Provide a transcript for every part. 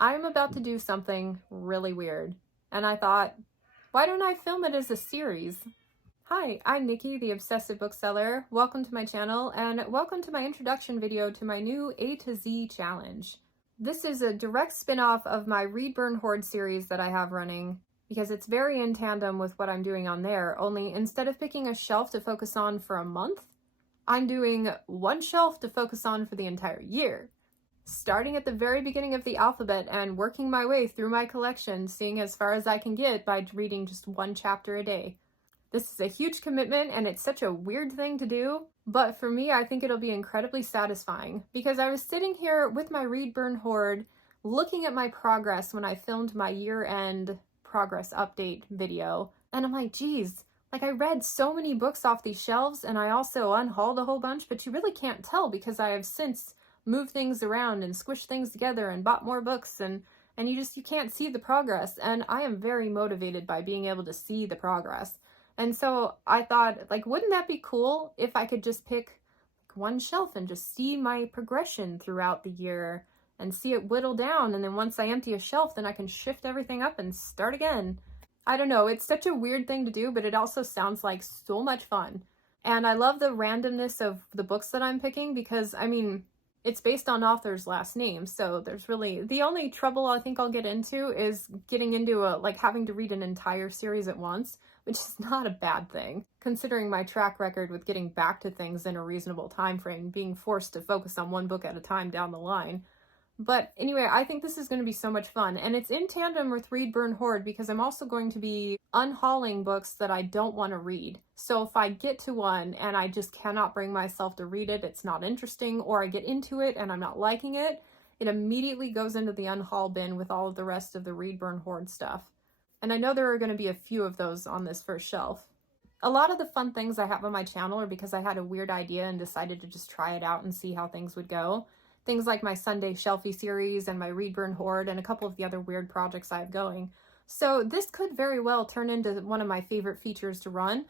I'm about to do something really weird, and I thought, why don't I film it as a series? Hi, I'm Nikki, the Obsessive Bookseller. Welcome to my channel, and welcome to my introduction video to my new A to Z challenge. This is a direct spin-off of my Read, Burn, Hoard series that I have running, because it's very in tandem with what I'm doing on there, only instead of picking a shelf to focus on for a month, I'm doing one shelf to focus on for the entire year. Starting at the very beginning of the alphabet and working my way through my collection, seeing as far as I can get by reading just one chapter a day. This is a huge commitment and it's such a weird thing to do, but for me I think it'll be incredibly satisfying because I was sitting here with my Read, Burn, Hoard looking at my progress when I filmed my year-end progress update video, and I'm like, geez, like I read so many books off these shelves and I also unhauled a whole bunch, but you really can't tell because I have since moved things around and squished things together and bought more books, and you can't see the progress, and I am very motivated by being able to see the progress. And so I thought, like, wouldn't that be cool if I could just pick one shelf and just see my progression throughout the year and see it whittle down, and then once I empty a shelf, then I can shift everything up and start again. I don't know, it's such a weird thing to do, but it also sounds like so much fun. And I love the randomness of the books that I'm picking because, I mean, it's based on author's last name, so there's really, the only trouble I think I'll get into is getting into having to read an entire series at once, which is not a bad thing, considering my track record with getting back to things in a reasonable time frame, being forced to focus on one book at a time down the line. But anyway, I think this is going to be so much fun, and it's in tandem with Read, Burn, Hoard because I'm also going to be unhauling books that I don't want to read. So if I get to one and I just cannot bring myself to read it, it's not interesting, or I get into it and I'm not liking it, it immediately goes into the unhaul bin with all of the rest of the Read, Burn, Hoard stuff. And I know there are going to be a few of those on this first shelf. A lot of the fun things I have on my channel are because I had a weird idea and decided to just try it out and see how things would go. Things like my Sunday Shelfie series and my Read, Burn, Hoard and a couple of the other weird projects I have going. So this could very well turn into one of my favorite features to run,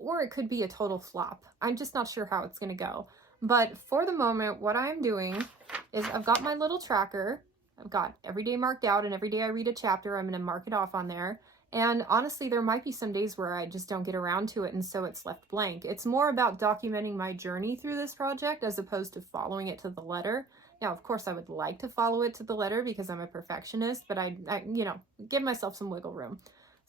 or it could be a total flop. I'm just not sure how it's going to go. But for the moment, what I'm doing is I've got my little tracker. I've got every day marked out, and every day I read a chapter, I'm going to mark it off on there. And honestly, there might be some days where I just don't get around to it, and so it's left blank. It's more about documenting my journey through this project as opposed to following it to the letter. Now, of course, I would like to follow it to the letter because I'm a perfectionist, but I give myself some wiggle room.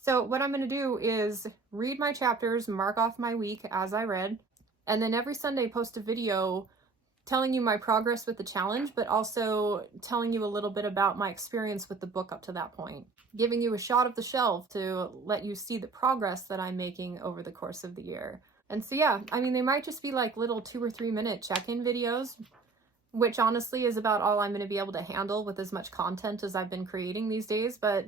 So what I'm going to do is read my chapters, mark off my week as I read, and then every Sunday post a video telling you my progress with the challenge, but also telling you a little bit about my experience with the book up to that point, giving you a shot of the shelf to let you see the progress that I'm making over the course of the year. And so yeah, I mean, they might just be like little 2 or 3 minute check-in videos, which honestly is about all I'm going to be able to handle with as much content as I've been creating these days. But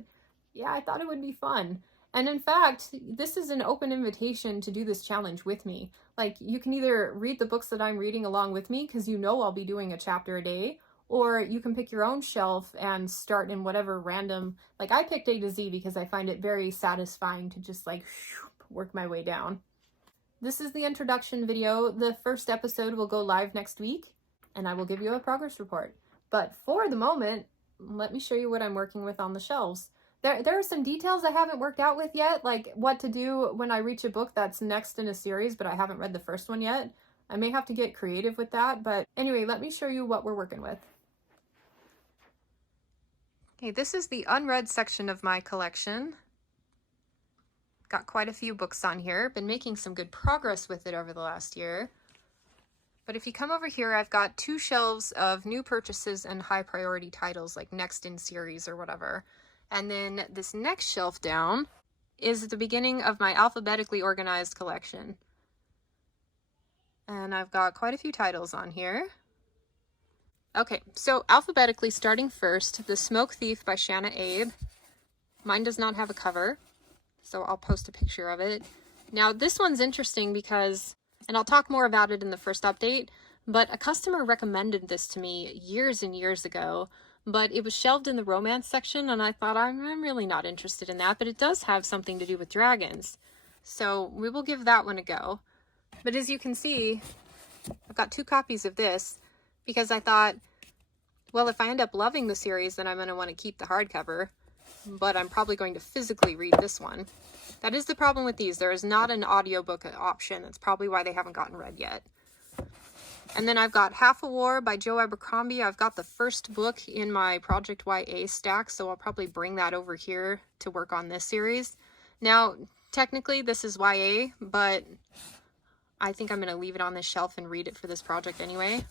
yeah, I thought it would be fun. And in fact, this is an open invitation to do this challenge with me. Like, you can either read the books that I'm reading along with me, because you know I'll be doing a chapter a day, or you can pick your own shelf and start in whatever random, like I picked A to Z because I find it very satisfying to just like work my way down. This is the introduction video. The first episode will go live next week, and I will give you a progress report. But for the moment, let me show you what I'm working with on the shelves. There are some details I haven't worked out with yet, like what to do when I reach a book that's next in a series, but I haven't read the first one yet. I may have to get creative with that, but anyway, let me show you what we're working with. Okay, this is the unread section of my collection. Got quite a few books on here, been making some good progress with it over the last year. But if you come over here, I've got 2 shelves of new purchases and high priority titles like next in series or whatever. And then this next shelf down is the beginning of my alphabetically organized collection. And I've got quite a few titles on here. Okay, so alphabetically starting first, The Smoke Thief by Shanna Abe. Mine does not have a cover, so I'll post a picture of it. Now this one's interesting because, and I'll talk more about it in the first update, but a customer recommended this to me years and years ago, but it was shelved in the romance section, and I thought, I'm really not interested in that, but it does have something to do with dragons. So we will give that one a go. But as you can see, I've got 2 copies of this because I thought, Well, if I end up loving the series, then I'm going to want to keep the hardcover, but I'm probably going to physically read this one. That is the problem with these. There is not an audiobook option. That's probably why they haven't gotten read yet. And then I've got Half a War by Joe Abercrombie. I've got the first book in my Project YA stack, so I'll probably bring that over here to work on this series. Now, technically this is YA, but I think I'm going to leave it on this shelf and read it for this project anyway.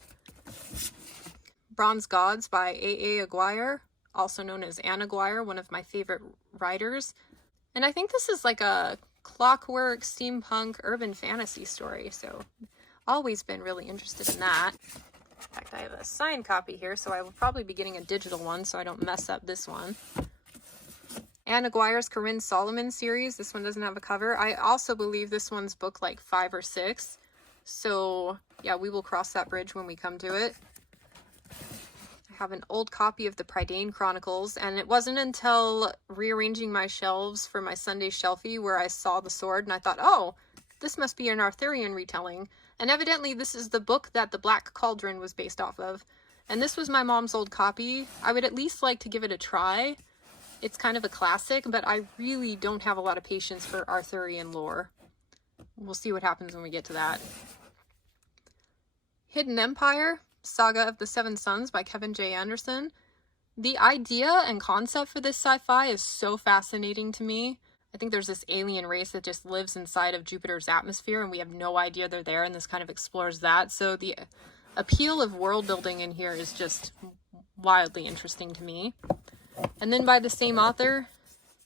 Bronze Gods by A.A. Aguirre, also known as Anne Aguirre, one of my favorite writers. And I think this is like a clockwork, steampunk, urban fantasy story, so always been really interested in that. In fact, I have a signed copy here, so I will probably be getting a digital one so I don't mess up this one. Anne Aguirre's Corinne Solomon series. This one doesn't have a cover. I also believe this one's book like 5 or 6. So yeah, we will cross that bridge when we come to it. I have an old copy of the Prydain Chronicles, and it wasn't until rearranging my shelves for my Sunday shelfie where I saw the sword and I thought, oh, this must be an Arthurian retelling. And evidently this is the book that the Black Cauldron was based off of. And this was my mom's old copy. I would at least like to give it a try. It's kind of a classic, but I really don't have a lot of patience for Arthurian lore. We'll see what happens when we get to that. Hidden Empire, Saga of the Seven Sons by Kevin J. Anderson. The idea and concept for this sci-fi is so fascinating to me. I think there's this alien race that just lives inside of Jupiter's atmosphere and we have no idea they're there, and this kind of explores that. So the appeal of world building in here is just wildly interesting to me. And then by the same author,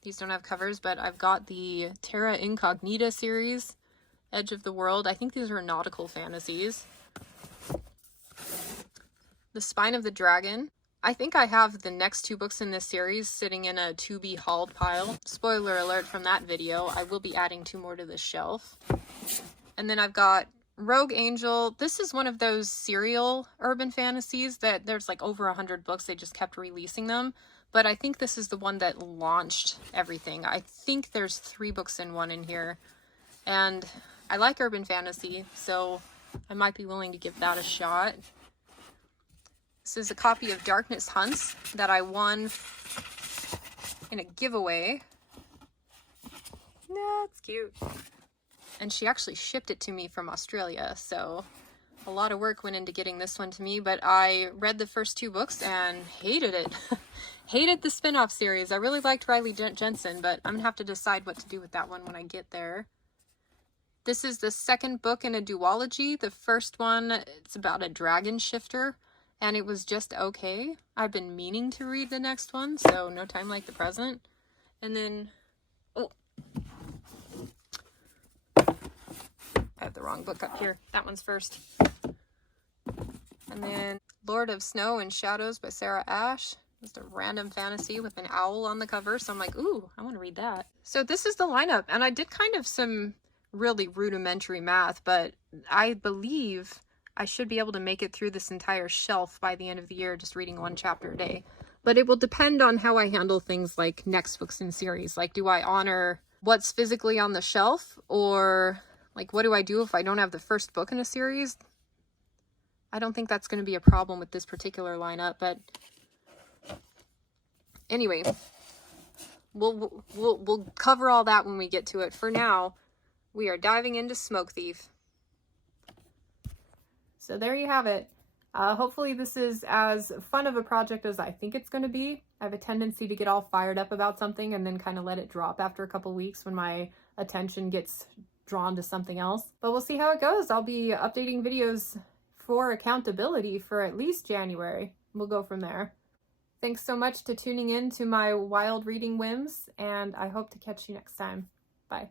these don't have covers, but I've got the Terra Incognita series, Edge of the World. I think these are nautical fantasies. The Spine of the Dragon. I think I have the next 2 books in this series sitting in a to-be-hauled pile. Spoiler alert from that video, I will be adding 2 more to this shelf. And then I've got Rogue Angel. This is one of those serial urban fantasies that there's like over 100 books, they just kept releasing them. But I think this is the one that launched everything. I think there's 3 books in one in here. And I like urban fantasy, so I might be willing to give that a shot. This is a copy of Darkness Hunts that I won in a giveaway. Yeah, it's cute. And she actually shipped it to me from Australia, so a lot of work went into getting this one to me, but I read the first 2 books and hated it. Hated the spin-off series. I really liked Riley Jensen, but I'm gonna have to decide what to do with that one when I get there. This is the second book in a duology. The first one, it's about a dragon shifter, and it was just okay. I've been meaning to read the next one, so No Time Like the Present. And then, oh, I have the wrong book up here. That one's first. And then Lord of Snow and Shadows by Sarah Ashe. Just a random fantasy with an owl on the cover, so I'm like, ooh, I want to read that. So this is the lineup, and I did kind of some really rudimentary math, but I believe I should be able to make it through this entire shelf by the end of the year, just reading 1 chapter a day. But it will depend on how I handle things like next books in series. Like, do I honor what's physically on the shelf, or like, what do I do if I don't have the first book in a series? I don't think that's going to be a problem with this particular lineup, but anyway, we'll cover all that when we get to it. For now, we are diving into Smoke Thief. So there you have it. Hopefully this is as fun of a project as I think it's going to be. I have a tendency to get all fired up about something and then kind of let it drop after a couple weeks when my attention gets drawn to something else. But we'll see how it goes. I'll be updating videos for accountability for at least January. We'll go from there. Thanks so much to tuning in to my wild reading whims, and I hope to catch you next time. Bye.